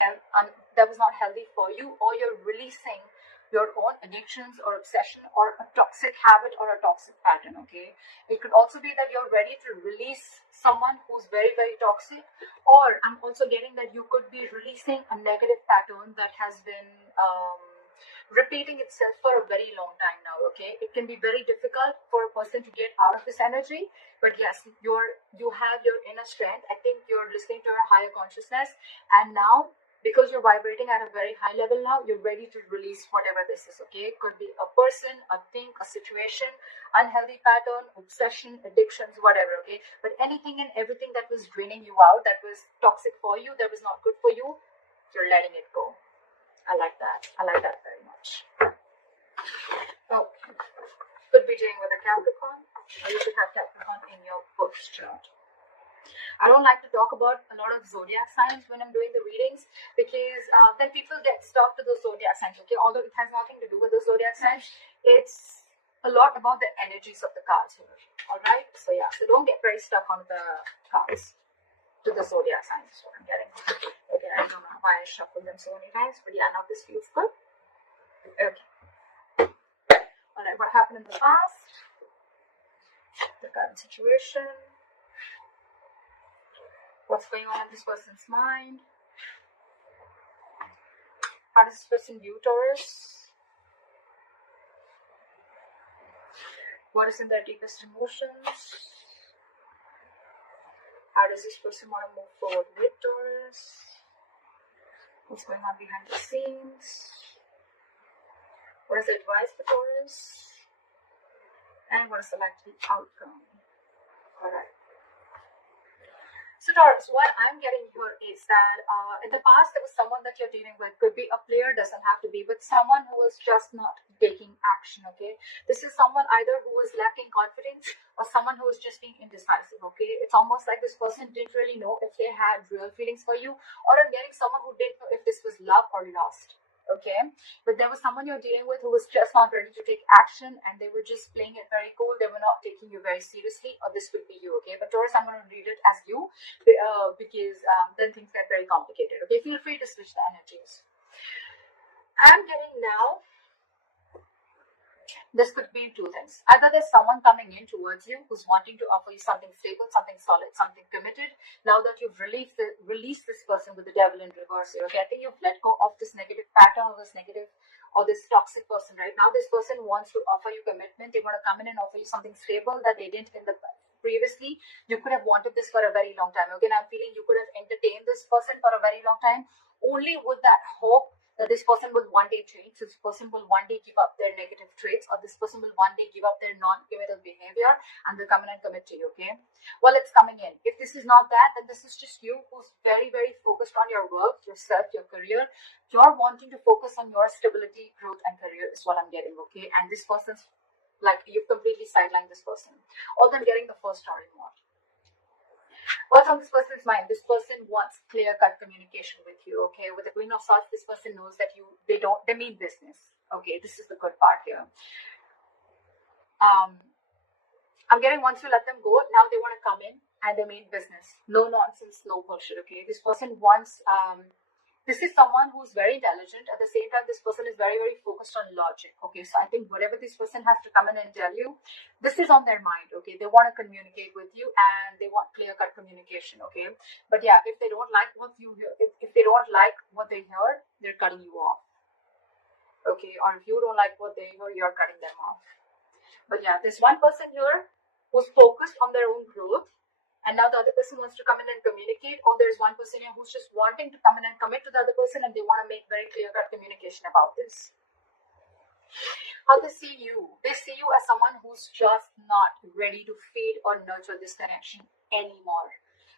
that was not healthy for you, or you're releasing your own addictions or obsession or a toxic habit or a toxic pattern. Okay, it could also be that you're ready to release someone who's very, very toxic, or I'm also getting that you could be releasing a negative pattern that has been repeating itself for a very long time now. Okay, it can be very difficult for a person to get out of this energy, but yes, you have your inner strength. I think you're listening to your higher consciousness, and now, because you're vibrating at a very high level now, you're ready to release whatever this is. Okay, it could be a person, a thing, a situation, unhealthy pattern, obsession, addictions, whatever. Okay, but anything and everything that was draining you out, that was toxic for you, that was not good for you, you're letting it go. I like that. I like that very much. Oh, could be dealing with a Capricorn, or you could have Capricorn in your birth chart. I don't like to talk about a lot of zodiac signs when I'm doing the readings, because then people get stuck to the zodiac signs. Okay, although it has nothing to do with the zodiac signs, it's a lot about the energies of the cards here. All right, so yeah, so don't get very stuck on the cards to the zodiac signs. Is what I'm getting. Okay, I don't know why I shuffled them so many times, but yeah, now this feels good. Okay. Alright, what happened in the past? The current situation. What's going on in this person's mind? How does this person view Taurus? What is in their deepest emotions? How does this person want to move forward with Taurus? What's going on behind the scenes? What is the advice for Taurus? And what is the likely outcome? Alright. So Taurus, what I'm getting here is that in the past there was someone that you're dealing with. Could be a player, doesn't have to be, but someone who was just not taking action. Okay, this is someone either who was lacking confidence or someone who was just being indecisive. Okay, it's almost like this person didn't really know if they had real feelings for you, or I'm getting someone who didn't know if this was love or lust. Okay, but there was someone you're dealing with who was just not ready to take action, and they were just playing it very cool. They were not taking you very seriously, or this would be you. Okay, but Taurus, I'm going to read it as you, because then things get very complicated. Okay, feel free to switch the energies. I'm getting now, this could be two things. Either there's someone coming in towards you who's wanting to offer you something stable, something solid, something committed. Now that you've released this person with the devil in reverse here. Okay, I think you've let go of this negative pattern, or this negative or this toxic person. Right now, this person wants to offer you commitment. They want to come in and offer you something stable that they didn't in the previously. You could have wanted this for a very long time. Again, I'm feeling you could have entertained this person for a very long time, only with that hope that this person will one day change, this person will one day give up their negative traits, or this person will one day give up their non-committal behavior and they'll come in and commit to you. Okay, well, it's coming in. If this is not that, then this is just you who's very, very focused on your work, yourself, your career. You're wanting to focus on your stability, growth, and career is what I'm getting. Okay, and this person's like, you've completely sidelined this person. Although I'm getting the first story more. What's on this person's mind? This person wants clear-cut communication with you. Okay, with the Queen of Swords, this person knows that they mean business. Okay, this is the good part here. I'm getting, once you let them go, now they want to come in and they mean business. No nonsense, no bullshit. Okay, this person wants this is someone who's very intelligent. At the same time, this person is very, very focused on logic. Okay, so I think whatever this person has to come in and tell you, this is on their mind. Okay, they want to communicate with you and they want clear-cut communication. Okay, but yeah, if they don't like what you hear, if they don't like what they hear, they're cutting you off. Okay, or if you don't like what they hear, you're cutting them off. But yeah, there's one person here who's focused on their own growth. And now the other person wants to come in and communicate, or there's one person here who's just wanting to come in and commit to the other person, and they want to make very clear-cut communication about this. How they see you as someone who's just not ready to feed or nurture this connection anymore.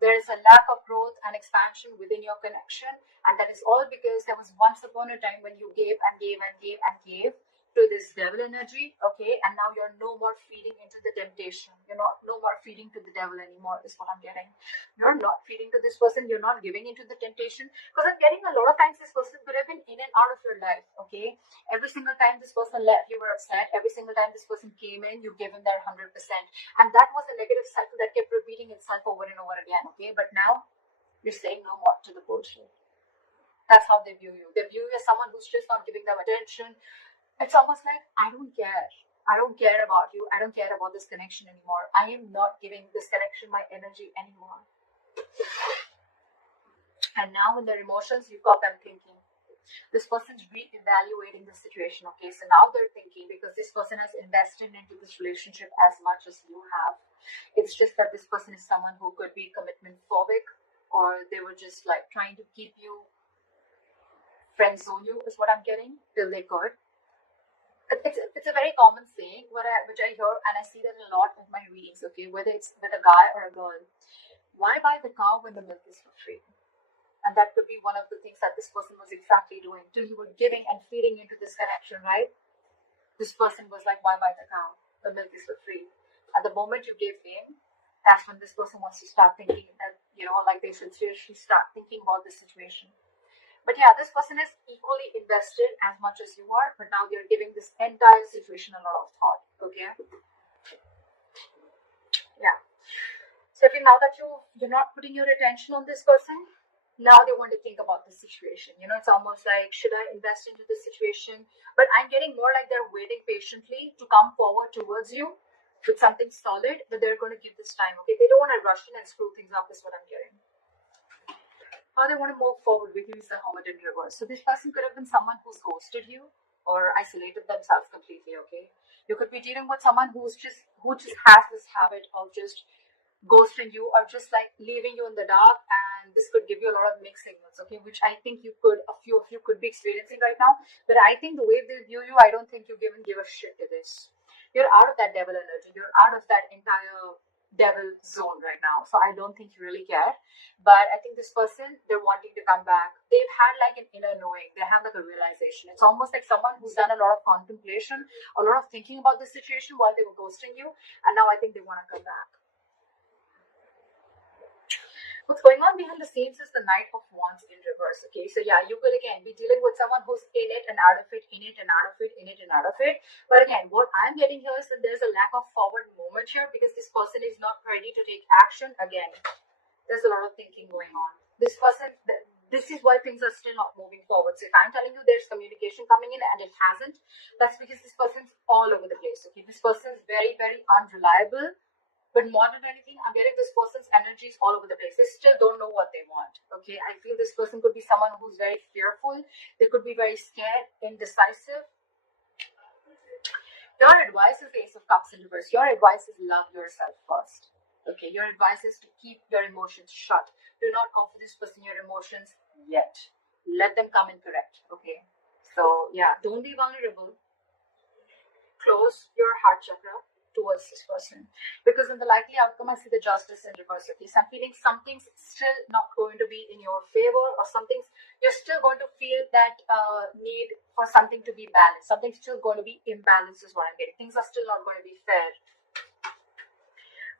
There is a lack of growth and expansion within your connection, and that is all because there was once upon a time when you gave and gave and gave and gave to this devil energy. Okay, and now you're no more feeding into the temptation. You're no more feeding to the devil anymore, is what I'm getting. You're not feeding to this person. You're not giving into the temptation, because I'm getting a lot of times this person could have been in and out of your life. Okay, every single time this person left, you were upset. Every single time this person came in, you gave him their 100%, and that was a negative cycle that kept repeating itself over and over again. Okay, but now you're saying no more to the bullshit. That's how they view you. They view you as someone who's just not giving them attention. It's almost like, I don't care. I don't care about you. I don't care about this connection anymore. I am not giving this connection my energy anymore. And now in their emotions, you've got them thinking. This person's re-evaluating the situation, okay? So now they're thinking, because this person has invested into this relationship as much as you have. It's just that this person is someone who could be commitment phobic, or they were just like trying to keep you, friend zone you is what I'm getting, till they could. It's a very common saying which I hear, and I see that a lot in my readings, okay? Whether it's with a guy or a girl. Why buy the cow when the milk is for free? And that could be one of the things that this person was exactly doing till you were giving and feeding into this connection, right? This person was like, why buy the cow? The milk is for free. At the moment you give in, that's when this person wants to start thinking that, like they should seriously start thinking about this situation. But yeah, this person is equally invested as much as you are, but now you're giving this entire situation a lot of thought, okay? Yeah. So now that you're not putting your attention on this person, now they want to think about the situation. It's almost like, should I invest into this situation? But I'm getting more like they're waiting patiently to come forward towards you with something solid, but they're going to give this time, okay? They don't want to rush in and screw things up is what I'm getting. How they want to move forward with you is the Hermit in reverse. So this person could have been someone who's ghosted you or isolated themselves completely, okay? You could be dealing with someone who just has this habit of just ghosting you or just like leaving you in the dark, and this could give you a lot of mixed signals, okay? Which I think a few of you could be experiencing right now. But I think the way they view you, I don't think you even give a shit to this. You're out of that devil energy. You're out of that entire devil zone right now. So I don't think you really care. But I think this person, they're wanting to come back. They've had like an inner knowing. They have like a realization. It's almost like someone who's done a lot of contemplation, a lot of thinking about the situation while they were ghosting you. And now I think they want to come back. What's going on behind the scenes is the Knight of Wands in reverse, okay? So yeah, you could again be dealing with someone who's in it and out of it, in it and out of it, in it and out of it. But again, what I'm getting here is that there's a lack of forward movement here because this person is not ready to take action. Again, there's a lot of thinking going on. This person, this is why things are still not moving forward. So if I'm telling you there's communication coming in and it hasn't, that's because this person's all over the place, okay? This person is very, very unreliable. But more than anything, I'm getting this person's energies all over the place. They still don't know what they want, okay? I feel this person could be someone who's very fearful. They could be very scared, indecisive. Your advice is the Ace of Cups in reverse. Your advice is love yourself first, okay? Your advice is to keep your emotions shut. Do not offer this person your emotions yet. Let them come in correct, okay? So, yeah, don't be vulnerable. Close your heart chakra towards this person, because in the likely outcome I see the Justice in reverse, okay? So I'm feeling something's still not going to be in your favor, or you're still going to feel that need for something to be balanced. Something's still going to be imbalanced is what I'm getting. Things are still not going to be fair.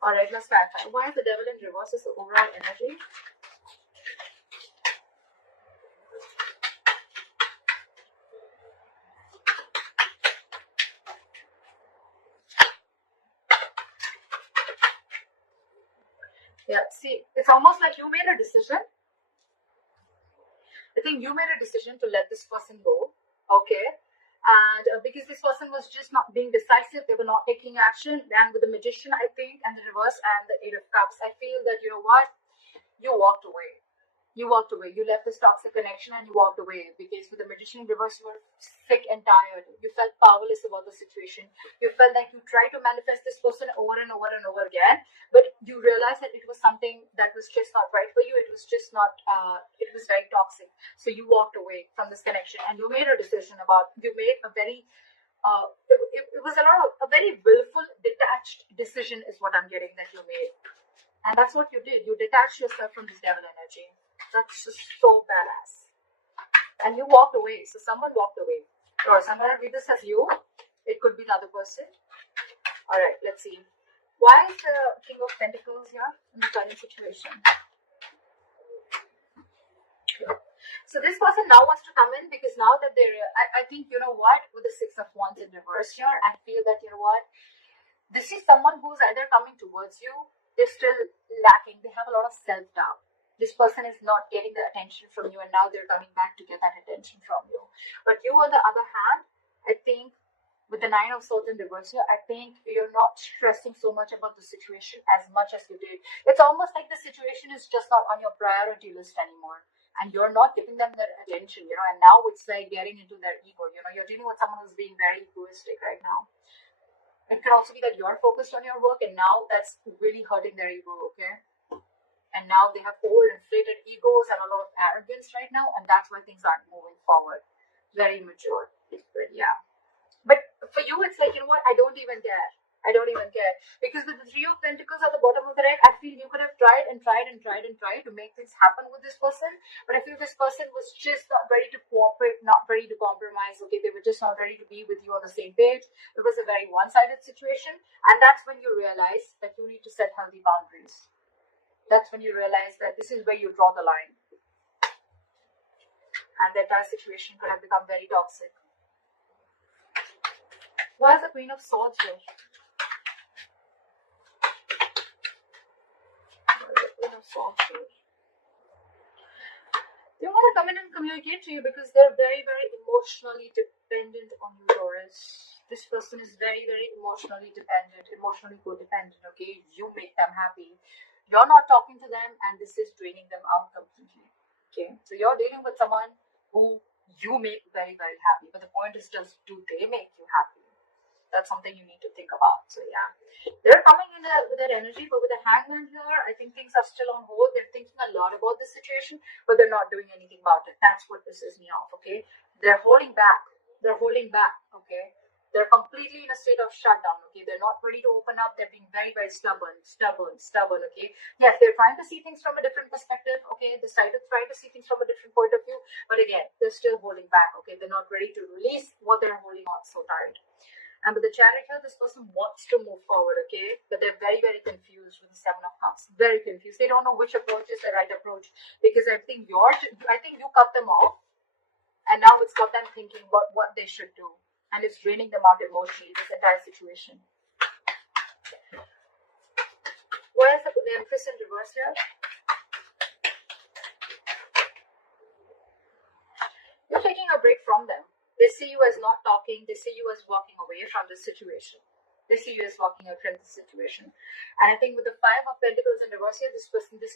All right, let's clarify. Why is the Devil in reverse is the overall energy? Yeah, see, it's almost like you made a decision. I think you made a decision to let this person go, okay? And because this person was just not being decisive, they were not taking action. And with the Magician, I think, and the reverse and the Eight of Cups, I feel that, you know what? You walked away. You walked away. You left this toxic connection and you walked away, because with the Magician in reverse, you were sick and tired. You felt powerless about the situation. You felt like you tried to manifest this person over and over and over again, but you realized that it was something that was just not right for you. It was just not, it was very toxic. So you walked away from this connection and you made a decision you made a very, it was a very willful, detached decision is what I'm getting that you made. And that's what you did. You detached yourself from this devil energy. That's just so badass. And you walked away. So someone walked away. Or someone read this as you. It could be the other person. Alright, let's see. Why is the King of Pentacles here in the current situation? So this person now wants to come in because now that I think, you know what, with the Six of Wands in reverse here, I feel that, you know what, this is someone who's either coming towards you, they're still lacking, they have a lot of self-doubt. This person is not getting the attention from you, and now they're coming back to get that attention from you. But you, on the other hand, I think with the Nine of Swords in reverse here, I think you're not stressing so much about the situation as much as you did. It's almost like the situation is just not on your priority list anymore. And you're not giving them their attention, and now it's like getting into their ego. You're dealing with someone who's being very egoistic right now. It could also be that you're focused on your work, and now that's really hurting their ego, okay? And now they have overinflated egos and a lot of arrogance right now, and that's why things aren't moving forward. Very mature. But yeah. But for you, it's like, what? I don't even care. Because with the Three of Pentacles at the bottom of the deck, I feel you could have tried to make things happen with this person. But I feel this person was just not ready to cooperate, not ready to compromise. Okay, they were just not ready to be with you on the same page. It was a very one-sided situation. And that's when you realize that you need to set healthy boundaries. That's when you realize that this is where you draw the line. And the entire situation could have become very toxic. Why is the Queen of Swords here? They want to come in and communicate to you because they're very, very emotionally dependent on you, Taurus. This person is very, very emotionally dependent, emotionally codependent, okay? You make them happy. You're not talking to them, and this is draining them out completely, okay? So you're dealing with someone who you make very, very happy. But the point is just, do they make you happy? That's something you need to think about. So yeah, they're coming in with their energy, but with the Hangman here, I think things are still on hold. They're thinking a lot about this situation, but they're not doing anything about it. That's what pisses me off, okay? They're holding back, okay? They're completely in a state of shutdown, okay? They're not ready to open up. They're being very, very stubborn, okay? Yes, they're trying to see things from a different perspective, okay? They decided to try to see things from a different point of view, but again, they're still holding back, okay? They're not ready to release what they're holding on so tight. And with the Chariot here, this person wants to move forward, okay? But they're very, very confused with the Seven of Cups. Very confused. They don't know which approach is the right approach. Because I think you cut them off. And now it's got them thinking about what they should do. And it's draining them out emotionally, this entire situation. Where is the Empress in reverse here? You're taking a break from them. They see you as not talking. They see you as walking away from this situation. They see you as walking away from this situation. And I think with the Five of Pentacles in reverse here, this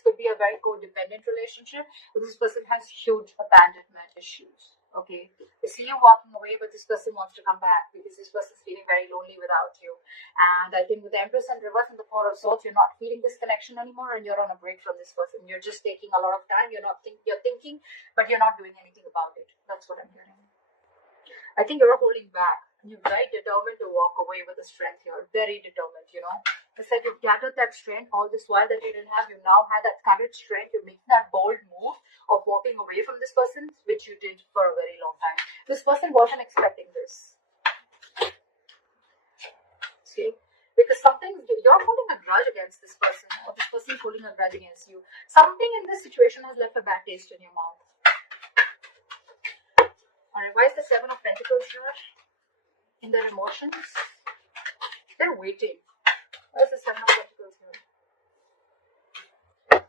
could be a very codependent relationship. But this person has huge abandonment issues. Okay, they see you walking away, but this person wants to come back because this person is feeling very lonely without you. And I think with the Empress in reverse and the Four of Swords, you're not feeling this connection anymore, and you're on a break from this person. You're just taking a lot of time. You're thinking, but you're not doing anything about it. That's what I'm hearing. I think you're holding back. You're very determined to walk away with the strength here. Very determined, It's like you've gathered that strength all this while that you didn't have. You now had that courage strength. You're making that bold move of walking away from this person, which you did for a very long time. This person wasn't expecting this. See? Because you're holding a grudge against this person, or this person is holding a grudge against you. Something in this situation has left a bad taste in your mouth. Alright, why is the Seven of Pentacles here? In their emotions? They're waiting. Why is the Seven of Pentacles here?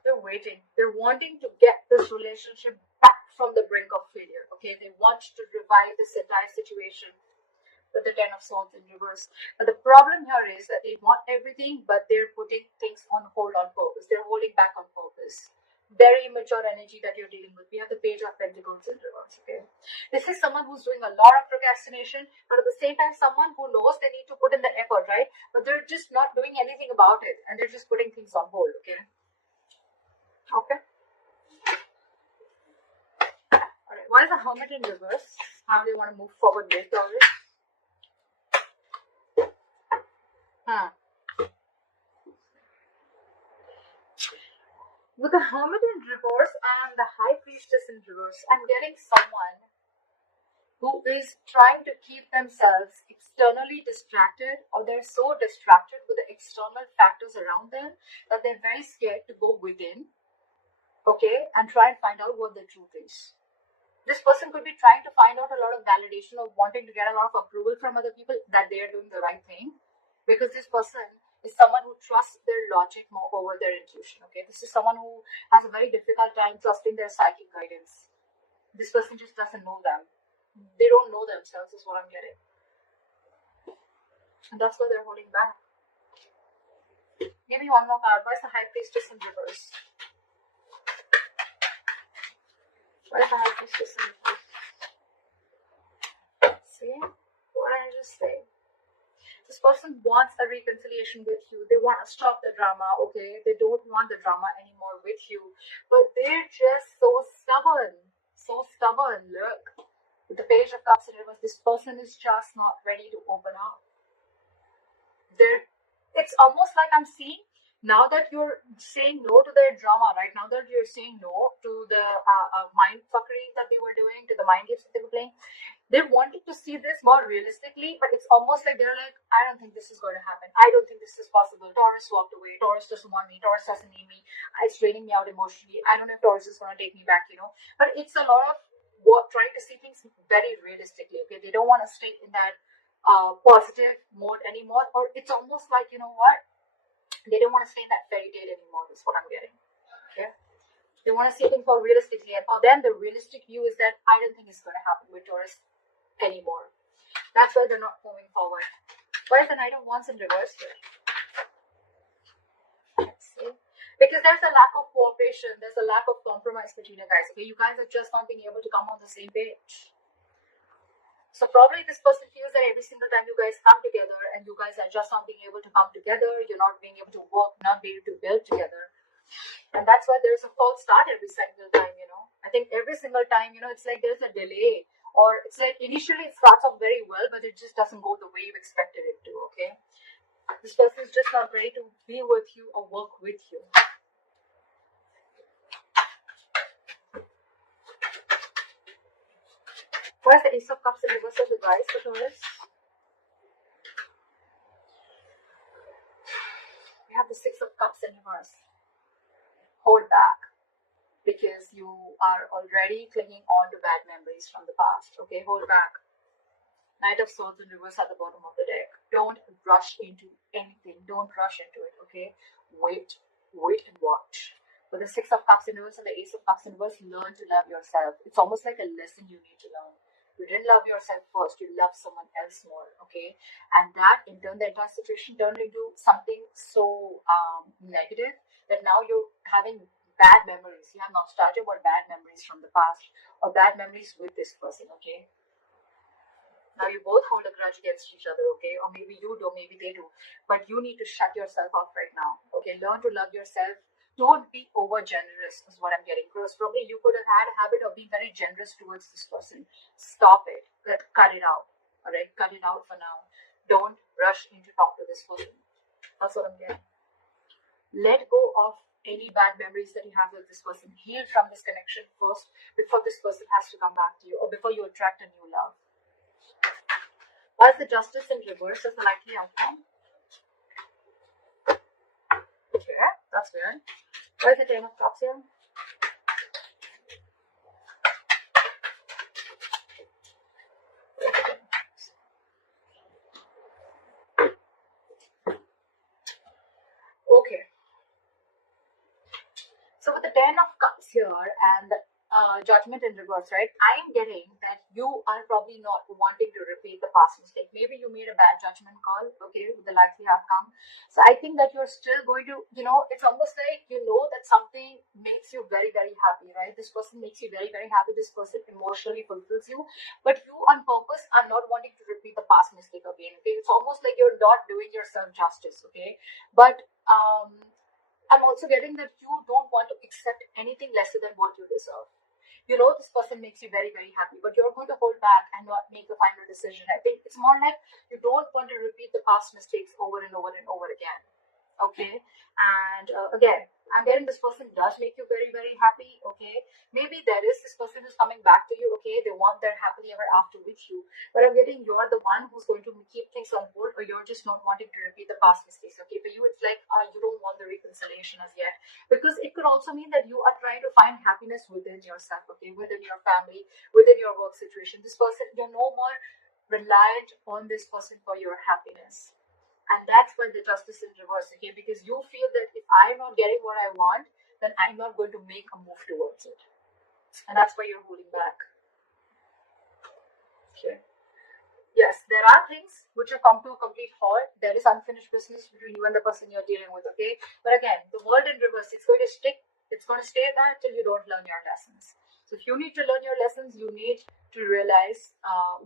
They're waiting. They're wanting to get this relationship back from the brink of failure. Okay, they want to revive this entire situation with the Ten of Swords in reverse. But the problem here is that they want everything, but they're putting things on hold on purpose. They're holding back on purpose. Very immature energy that you're dealing with. We have the Page of Pentacles in reverse, okay? This is someone who's doing a lot of procrastination, but at the same time, someone who knows they need to put in the effort, right? But they're just not doing anything about it, and they're just putting things on hold, okay? Okay? Alright, why is the Hermit in reverse? How do you want to move forward with Taurus? With the Hermit in reverse and the High Priestess in reverse, I'm getting someone who is trying to keep themselves externally distracted, or they're so distracted with the external factors around them that they're very scared to go within, okay, and try and find out what the truth is. This person could be trying to find out a lot of validation, of wanting to get a lot of approval from other people that they are doing the right thing, because this person is someone who trusts their logic more over their intuition. Okay, this is someone who has a very difficult time trusting their psychic guidance. This person just doesn't know them. They don't know themselves, is what I'm getting. And that's why they're holding back. Give me one more card. Why is the High Priestess in reverse? Why is the High Priestess in reverse? See? What did I just say? This person wants a reconciliation with you. They want to stop the drama, okay? They don't want the drama anymore with you. But they're just so stubborn. So stubborn. Look. With the Page of Cups in reverse, this person is just not ready to open up. It's almost like I'm seeing, now that you're saying no to their drama, right? Now that you're saying no to the mind fuckery that they were doing, to the mind games that they were playing, they wanted to see this more realistically, but it's almost like they're like, I don't think this is going to happen. I don't think this is possible. Taurus walked away. Taurus doesn't want me. Taurus doesn't need me. It's draining me out emotionally. I don't know if Taurus is going to take me back, you know. But it's a lot of trying to see things very realistically, okay? They don't want to stay in that positive mode anymore, or it's almost like, you know what, they don't want to stay in that fairy tale anymore, is what I'm getting. Okay, they want to see things more realistically, and for them the realistic view is that I don't think it's going to happen with Taurus anymore. That's why they're not moving forward. Why is the Knight of Wands in reverse here? Let's see. Because there's a lack of cooperation, there's a lack of compromise between you guys. Okay, you guys are just not being able to come on the same page. So probably this person feels that every single time you guys come together and you guys are just not being able to come together, you're not being able to work, not being able to build together. And that's why there's a false start every single time, you know. I think every single time, you know, it's like there's a delay, or it's like initially it starts off very well, but it just doesn't go the way you expected it to, okay? This person is just not ready to be with you or work with you. Where's the Ace of Cups in reverse of the guys for Taurus? We have the Six of Cups in reverse. Hold back, because you are already clinging on to bad memories from the past. Okay, hold back. Knight of Swords in reverse at the bottom of the deck. Don't rush into anything. Don't rush into it, okay? Wait and watch. With the Six of Cups in reverse and the Ace of Cups in reverse, learn to love yourself. It's almost like a lesson you need to learn. You didn't love yourself first, you love someone else more, okay? And that, in turn, the entire situation turned into something so negative that now you're having bad memories. You have nostalgia about bad memories from the past, or bad memories with this person, okay? Now you both hold a grudge against each other, okay? Or maybe you do, maybe they do. But you need to shut yourself off right now, okay? Learn to love yourself. Don't be over generous, is what I'm getting. Because probably you could have had a habit of being very generous towards this person. Stop it. Cut it out. Alright? Cut it out for now. Don't rush in to talk to this person. That's what I'm getting. Let go of any bad memories that you have with this person. Heal from this connection first before this person has to come back to you, or before you attract a new love. Why is the Justice in reverse as the likely outcome? Okay, that's weird. Why is the Ten of Cups here? Okay. So with the Ten of Cups here and Judgment in reverse, right? I am getting that you are probably not wanting to repeat the past mistake. Maybe you made a bad judgment call, okay, with the likely outcome. So I think that you're still going to, you know, it's almost like you know that something makes you very, very happy, right? This person makes you very, very happy. This person emotionally fulfills you. But you on purpose are not wanting to repeat the past mistake again, okay? It's almost like you're not doing yourself justice, okay? But I'm also getting that you don't want to accept anything lesser than what you deserve. You know this person makes you very, very happy, but you're going to hold back and not make the final decision. I think it's more like you don't want to repeat the past mistakes over and over and over again. Okay, and again, I'm getting this person does make you very, very happy. Okay, maybe there is this person who's coming back to you. Okay, they want their happily ever after with you, but I'm getting you're the one who's going to keep things on hold, or you're just not wanting to repeat the past mistakes. Okay, for you it's like you don't want the reconciliation as yet, because it could also mean that you are trying to find happiness within yourself. Okay, within your family, within your work situation. This person, you're no more reliant on this person for your happiness. And that's when the justice is reversed, okay? Because you feel that if I'm not getting what I want, then I'm not going to make a move towards it. And that's why you're holding back. Okay. Yes, there are things which have come to a complete halt. There is unfinished business between you and the person you're dealing with, okay? But again, the world in reverse, it's going to stick, it's going to stay there till you don't learn your lessons. So if you need to learn your lessons, you need to realize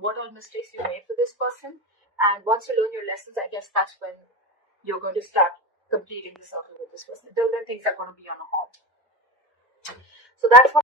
what all mistakes you made for this person. And once you learn your lessons, I guess that's when you're going to start completing the circle with this person. Until then, things are going to be on a halt. So that's what